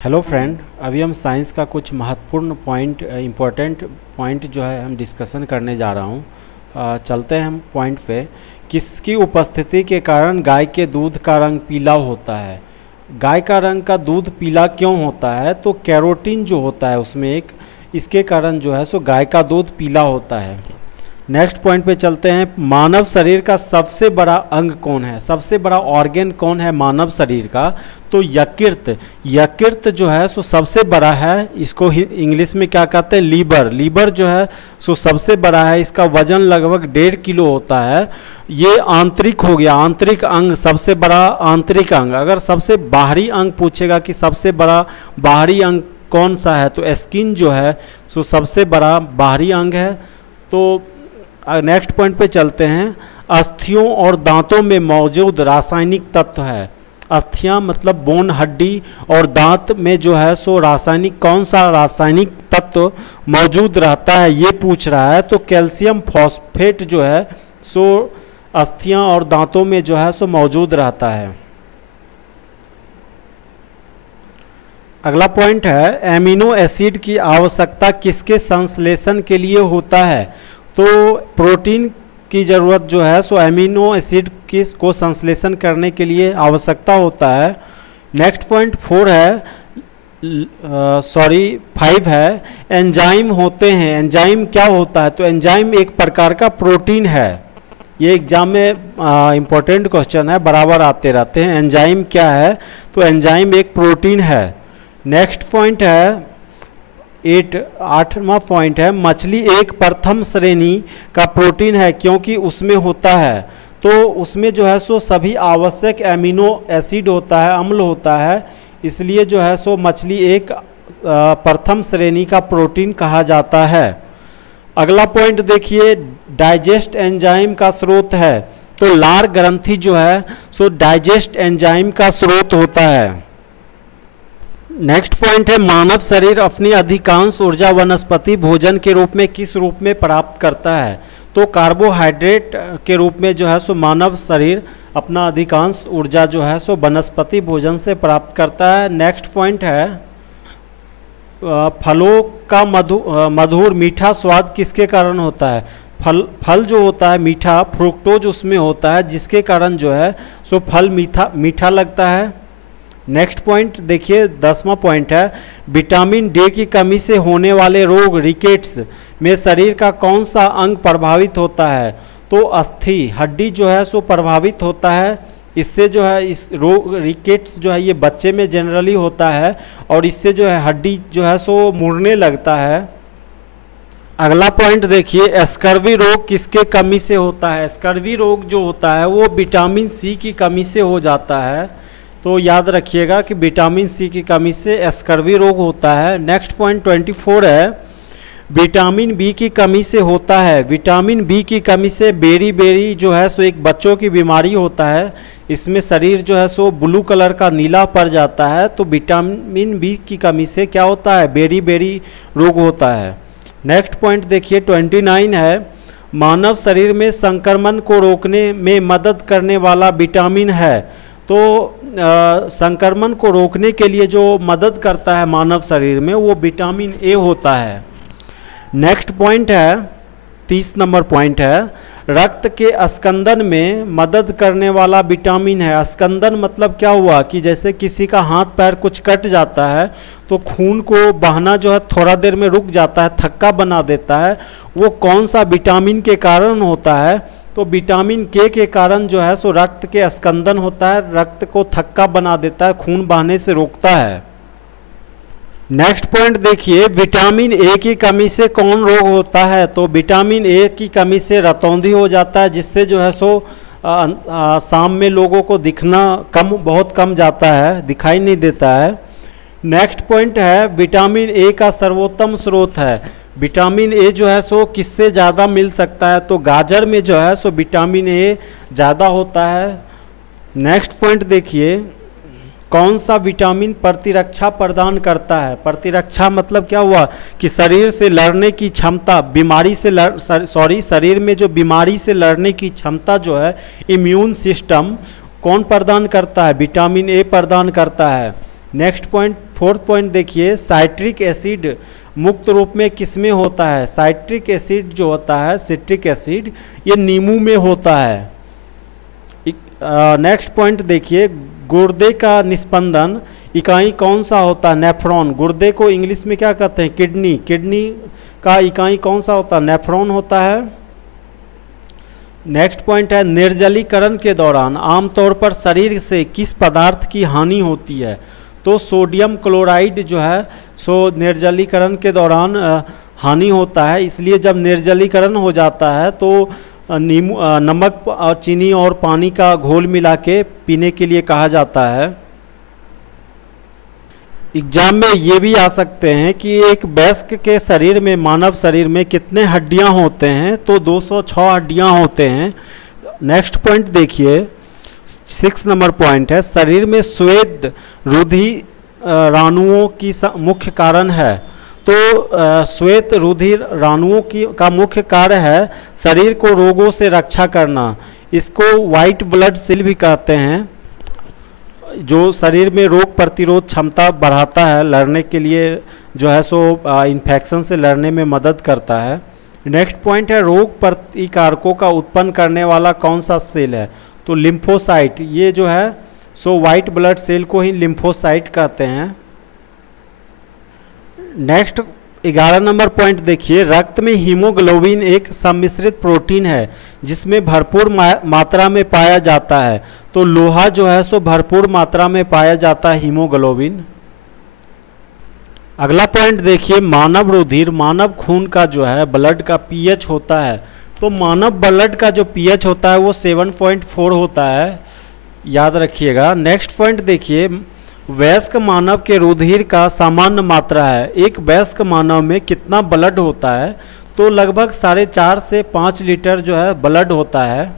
Hello friend, अभी हम science का कुछ महत्वपूर्ण इम्पोर्टेंट पॉइंट जो है हम डिस्कशन करने जा रहा हूँ। चलते हैं हम पॉइंट पे। किसकी उपस्थिति के कारण गाय के दूध का रंग पीला होता है? गाय का रंग का दूध पीला क्यों होता है? तो कैरोटीन जो होता है उसमें इसके कारण जो है सो गाय का दूध पीला होता है। नेक्स्ट पॉइंट पे चलते हैं। मानव शरीर का सबसे बड़ा अंग कौन है? सबसे बड़ा ऑर्गन कौन है मानव शरीर का? तो यकृत। यकृत जो है सो सबसे बड़ा है। इसको इंग्लिश में क्या कहते हैं? लीवर। लीवर जो है सो सबसे बड़ा है। इसका वजन लगभग 1.5 किलो होता है। ये आंतरिक हो गया, आंतरिक अंग, सबसे बड़ा आंतरिक अंग। अगर सबसे बाहरी अंग पूछेगा कि सबसे बड़ा बाहरी अंग कौन सा है, तो स्किन जो है सो सबसे बड़ा बाहरी अंग है। तो नेक्स्ट पॉइंट पे चलते हैं। अस्थियों और दांतों में मौजूद रासायनिक तत्व है। अस्थियां मतलब बोन, हड्डी, और दांत में जो है सो रासायनिक, कौन सा रासायनिक तत्व मौजूद रहता है ये पूछ रहा है। तो कैल्शियम फॉस्फेट जो है सो अस्थियां और दांतों में जो है सो मौजूद रहता है। अगला पॉइंट है, एमिनो एसिड की आवश्यकता किसके संश्लेषण के लिए होता है? तो प्रोटीन की ज़रूरत जो है सो एमिनो एसिड को संश्लेषण करने के लिए आवश्यकता होता है। नेक्स्ट पॉइंट 4 है, 5 है, एंजाइम होते हैं। एंजाइम क्या होता है? तो एंजाइम एक प्रकार का प्रोटीन है। ये एग्जाम में इम्पोर्टेंट क्वेश्चन है, बराबर आते रहते हैं। एंजाइम क्या है? तो एंजाइम एक प्रोटीन है। नेक्स्ट पॉइंट है 8वां पॉइंट है, मछली एक प्रथम श्रेणी का प्रोटीन है क्योंकि उसमें होता है, तो उसमें जो है सो सभी आवश्यक एमिनो एसिड होता है, अम्ल होता है, इसलिए जो है सो मछली एक प्रथम श्रेणी का प्रोटीन कहा जाता है। अगला पॉइंट देखिए, डाइजेस्ट एंजाइम का स्रोत है। तो लार ग्रंथि जो है सो डाइजेस्ट एंजाइम का स्रोत होता है। नेक्स्ट पॉइंट है, मानव शरीर अपनी अधिकांश ऊर्जा वनस्पति भोजन के रूप में किस रूप में प्राप्त करता है? तो कार्बोहाइड्रेट के रूप में जो है सो मानव शरीर अपना अधिकांश ऊर्जा जो है सो वनस्पति भोजन से प्राप्त करता है। नेक्स्ट पॉइंट है, फलों का मधुर मीठा स्वाद किसके कारण होता है? फल जो होता है मीठा, फ्रुक्टोज उसमें होता है, जिसके कारण जो है सो फल मीठा लगता है। नेक्स्ट पॉइंट देखिए, 10वां पॉइंट है, विटामिन डी की कमी से होने वाले रोग रिकेट्स में शरीर का कौन सा अंग प्रभावित होता है? तो अस्थि, हड्डी जो है सो प्रभावित होता है। इससे जो है इस रोग रिकेट्स जो है ये बच्चे में जनरली होता है, और इससे जो है हड्डी जो है सो मुड़ने लगता है। अगला पॉइंट देखिए, स्कर्वी रोग किसके कमी से होता है? स्कर्वी रोग जो होता है वो विटामिन सी की कमी से हो जाता है। तो याद रखिएगा कि विटामिन सी की कमी से स्कर्वी रोग होता है। नेक्स्ट पॉइंट 24 है, विटामिन बी की कमी से होता है। विटामिन बी की कमी से बेरी जो है सो एक बच्चों की बीमारी होता है। इसमें शरीर जो है सो ब्लू कलर का नीला पड़ जाता है। तो विटामिन बी की कमी से क्या होता है? बेरी रोग होता है। नेक्स्ट पॉइंट देखिए 29 है, मानव शरीर में संक्रमण को रोकने में मदद करने वाला विटामिन है। तो संक्रमण को रोकने के लिए जो मदद करता है मानव शरीर में वो विटामिन ए होता है। नेक्स्ट पॉइंट है 30 नंबर पॉइंट है, रक्त के अस्कंदन में मदद करने वाला विटामिन है। अस्कंदन मतलब क्या हुआ कि जैसे किसी का हाथ पैर कुछ कट जाता है तो खून को बहना जो है थोड़ा देर में रुक जाता है, थक्का बना देता है। वो कौन सा विटामिन के कारण होता है? तो विटामिन के कारण जो है सो रक्त के अस्कंदन होता है, रक्त को थक्का बना देता है, खून बहने से रोकता है। नेक्स्ट पॉइंट देखिए, विटामिन ए की कमी से कौन रोग होता है? तो विटामिन ए की कमी से रतौंधी हो जाता है, जिससे जो है सो शाम में लोगों को दिखना बहुत कम जाता है, दिखाई नहीं देता है। नेक्स्ट पॉइंट है, विटामिन ए का सर्वोत्तम स्रोत है। विटामिन ए जो है सो किससे ज़्यादा मिल सकता है? तो गाजर में जो है सो विटामिन ए ज़्यादा होता है। नेक्स्ट पॉइंट देखिए, कौन सा विटामिन प्रतिरक्षा प्रदान करता है? प्रतिरक्षा मतलब क्या हुआ कि शरीर से लड़ने की क्षमता, शरीर में जो बीमारी से लड़ने की क्षमता जो है, इम्यून सिस्टम कौन प्रदान करता है? विटामिन ए प्रदान करता है। नेक्स्ट पॉइंट, फोर्थ पॉइंट देखिए, साइट्रिक एसिड मुक्त रूप में किस में होता है? साइट्रिक एसिड जो होता है, सिट्रिक एसिड, ये नींबू में होता है। नेक्स्ट पॉइंट देखिए, गुर्दे का निस्पंदन इकाई कौन सा होता है? नेफ्रॉन। गुर्दे को इंग्लिश में क्या कहते हैं? किडनी। किडनी का इकाई कौन सा होता है? नेफ्रॉन होता है। नेक्स्ट पॉइंट है, निर्जलीकरण के दौरान आमतौर पर शरीर से किस पदार्थ की हानि होती है? तो सोडियम क्लोराइड जो है सो निर्जलीकरण के दौरान हानि होता है, इसलिए जब निर्जलीकरण हो जाता है तो नमक और चीनी और पानी का घोल मिला के पीने के लिए कहा जाता है। एग्जाम में ये भी आ सकते हैं कि एक वयस्क के शरीर में, मानव शरीर में कितने हड्डियां होते हैं? तो 206 हड्डियां होते हैं। नेक्स्ट पॉइंट देखिए, 6 नंबर पॉइंट है, शरीर में श्वेत रुधिर राणुओं की मुख्य कारण है। तो श्वेत रुधिर राणुओं का मुख्य कार्य है शरीर को रोगों से रक्षा करना। इसको वाइट ब्लड सेल भी कहते हैं, जो शरीर में रोग प्रतिरोध क्षमता बढ़ाता है, लड़ने के लिए जो है सो इन्फेक्शन से लड़ने में मदद करता है। नेक्स्ट पॉइंट है, रोग प्रतिकारकों का उत्पन्न करने वाला कौन सा सेल है? तो लिम्फोसाइट। ये जो है सो वाइट ब्लड सेल को ही लिम्फोसाइट कहते हैं। नेक्स्ट 11 नंबर पॉइंट देखिए, रक्त में हीमोग्लोबिन एक सम्मिश्रित प्रोटीन है जिसमें भरपूर मात्रा में पाया जाता है। तो लोहा जो है सो भरपूर मात्रा में पाया जाता है हीमोग्लोबिन। अगला पॉइंट देखिए, मानव रुधिर, मानव खून का जो है ब्लड का पीएच होता है। तो मानव ब्लड का जो पीएच होता है वो 7.4 होता है, याद रखिएगा। नेक्स्ट पॉइंट देखिए, वयस्क मानव के रुधिर का सामान्य मात्रा है। एक वयस्क मानव में कितना ब्लड होता है? तो लगभग 4.5 से 5 लीटर जो है ब्लड होता है।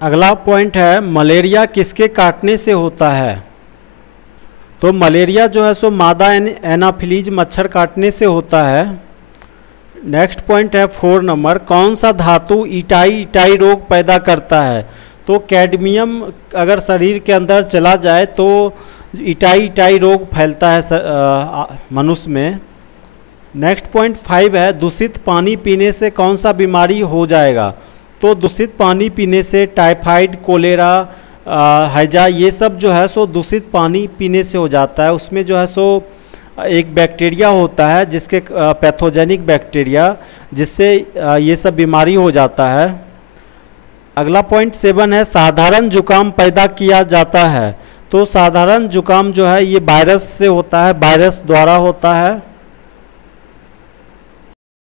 अगला पॉइंट है, मलेरिया किसके काटने से होता है? तो मलेरिया जो है सो मादा एनाफिलीज मच्छर काटने से होता है। नेक्स्ट पॉइंट है 4 नंबर, कौन सा धातु इटाई रोग पैदा करता है? तो कैडमियम अगर शरीर के अंदर चला जाए तो इटाई रोग फैलता है मनुष्य में। नेक्स्ट पॉइंट 5 है, दूषित पानी पीने से कौन सा बीमारी हो जाएगा? तो दूषित पानी पीने से टाइफाइड, कोलेरा, हैजा, ये सब जो है सो दूषित पानी पीने से हो जाता है। उसमें जो है सो एक बैक्टीरिया होता है जिसके पैथोजेनिक बैक्टीरिया, जिससे ये सब बीमारी हो जाता है। अगला पॉइंट 7 है, साधारण जुकाम पैदा किया जाता है। तो साधारण जुकाम जो है ये वायरस से होता है, वायरस द्वारा होता है।